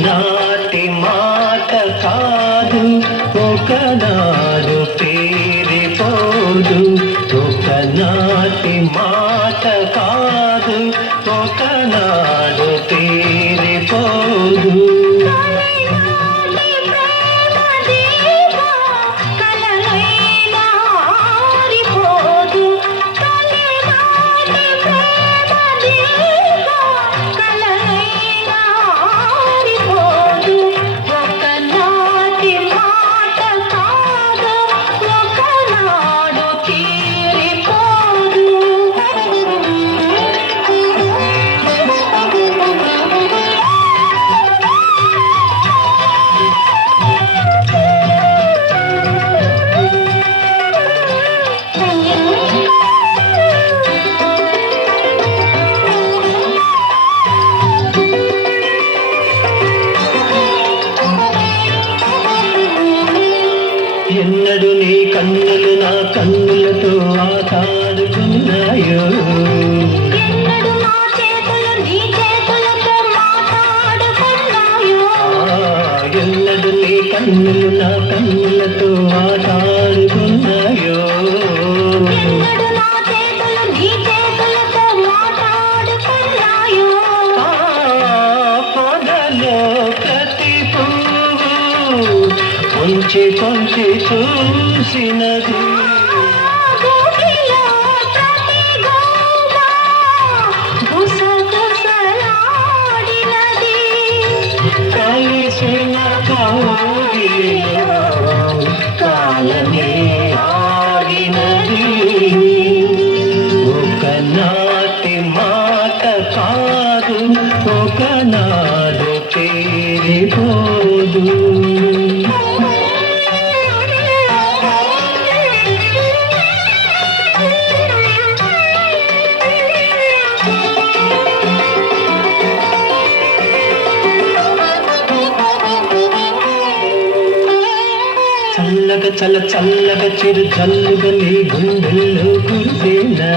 ఒకనాటి మాట కాదు, ఒకనాడు తీరిపోదు. ఒకనాటి మాట కాదు, ఒకనాడు తీరిపోదు. ఎన్నడు నీ కన్నులు నా కన్నులతో ఆటాడుకున్నాయో, ఎన్నడు నా చేతులు నీ చేతులతో మాట్లాడుకున్నాయో. ఎన్నడు నీ కన్నులు నా కన్నులతో ఆటాడుకున్నాయో, ఎన్నడు నా చేతులు నీ చేతులతో మాట్లాడుకున్నాయో. పొదలో ప్రతి పువ్వు కొంచె కొంచె చూసినది, గోపిలో ప్రతి గోవ గుసగుసలాడినది. కలిసిన కౌగిలిలో కాలమే ఆడినది. ఒకనాటి మాట కాదు, ఒకనాడు తీరిపోదు. చల్లగా చల్లగా చిరు చల్లుగా నీ గుండెల్లో కురిసేనా,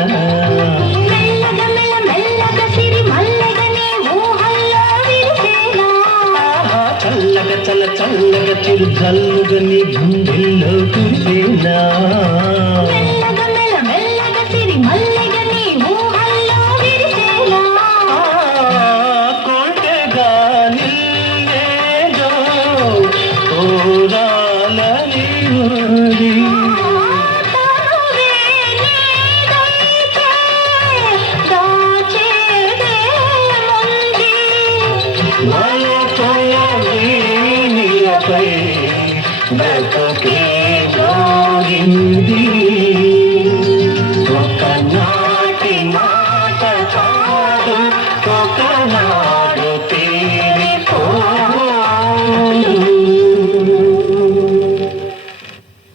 మెల్లగా మెల్లగా సిరి మల్లెగా నీ ఊహల్లో విరిసేనా. చల్లగా చల్లగా చిరు చల్లుగా నీ గుండెల్లో కురిసేనా. మెల్లగా మెల్లగా సిరి మల్లెగా నీ ఊహల్లో విరిసేనా. కొండగా నిన్నేదో కోరాలని ఉంది, వలపుల వీణిలపై బ్రతుకే జోగింది.